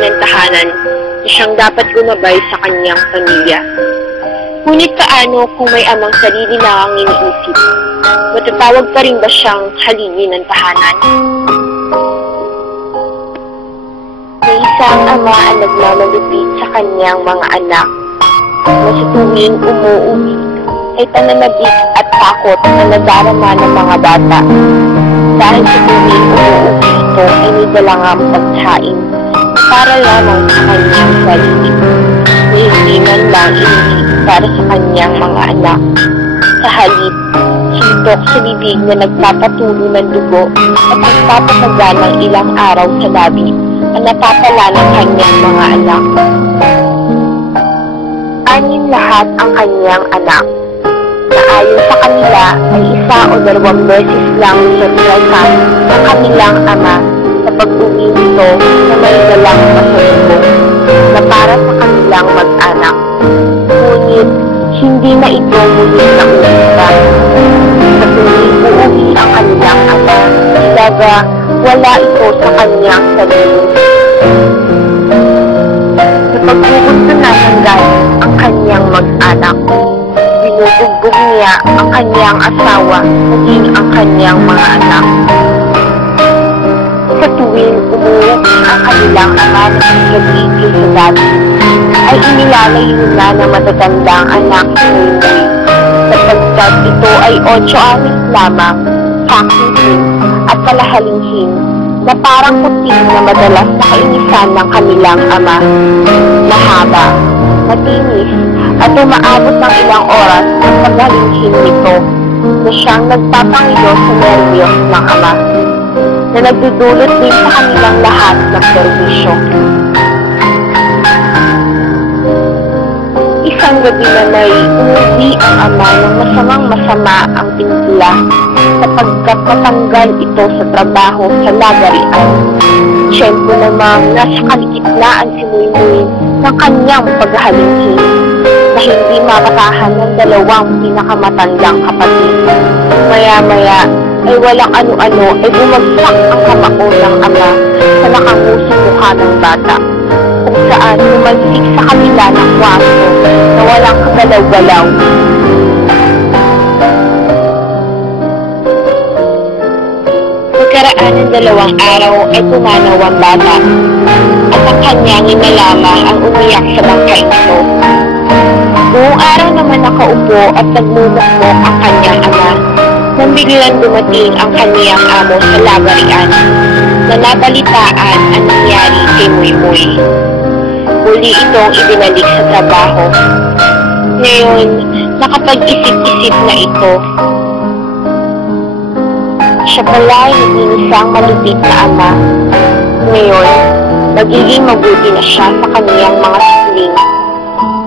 ng tahanan na siyang dapat gumabay sa kanyang pamilya. Ngunit paano kung may amang sarili na ang iniisip? Matatawag pa rin ba siyang haligi ng tahanan? May isang ama ang nagmamalupit sa kanyang mga anak na sa tuwing umuuwi ay pananabik at takot na nadarama ng mga bata. Dahil sa tuwing umuuwi ito ay may dalangang pagkain para lamang sa kanyang sarili. May hindi man lang iniisip para sa kanyang mga anak. Sa halip, hintok sa bibig na nagpapatulo ng dugo at nagpapatagal ng ilang araw sa labi ang napapala ng kanyang mga anak. Anim lahat ang kanyang anak, na ayon sa kanila ay 1 o 2 beses lang surprisan ng kanilang ama sa pag-uwi nito na may dalang pasalubong na para sa kanilang mag-anak. Ngunit, hindi na ito muling naulitan. Sa tuwing uuwi ang kanilang ama, ilaga wala ito sa kanyang sarili. Sa pagpupunta na ng galing ang kanyang mag-anak, binubugbog niya ang kanyang asawa, maging ang kanyang mga anak. Sa tuwing umuwi ang kanilang ama na nagigil sa dati, ay inilalayo na ng matatandang anak si Noy, sapagkat ito ay 8 anos lamang, sakitin at palahalinghin na parang puting na madalas na kainisan ng kanilang ama. Mahaba, matinis, at umaabot ng ilang oras ang paghalinghin nito na siyang nagpapangilo sa nerbiyos ng ama, na nagdudulot din sa kanilang lahat ng serbisyo. Isang gabi na may umuwi ang ama ng masamang-masama ang timpla sapagkat natanggal ito sa trabaho sa lagarian. Siyempre namang nasa kalikitnaan si Noy ng kanyang paghahalinghin na hindi mapatahan ng 2 pinakamatandang kapatid. Maya-maya ay walang ano-ano ay bumagsak ang kamao ng ama sa nakangusang mukha ng bata, kung saan lumansig sa kanila ng kwarto na walang kagalaw-galaw. Pagkaraan ng 2 araw ay pumanaw ang bata at ang kanyang ina lamang ang umiyak sa bangkay nito. Buong araw naman nakaupo at nagmumukmok ang kanyang ama nang biglang dumating ang kanyang amo sa lagarian na nabalitaan ang nangyari kay Moy. Muli itong ibinalik sa trabaho. Ngayon, nakapag-isip-isip na ito. Siya pala ay isang malupit na ama. Ngayon, magiging mabuti na siya sa kaniyang mga sibling.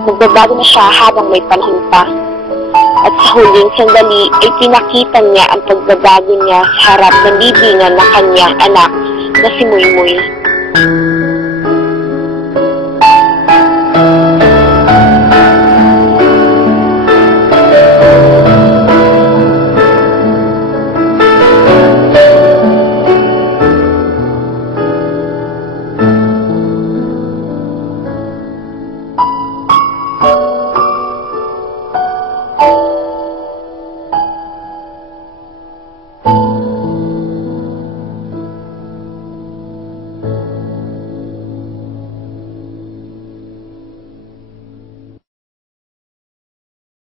Magbabago na siya habang may panahon pa. At sa huling sandali ay pinakita niya ang pagbabago niya sa harap ng libingan ng kanyang anak na si Moy.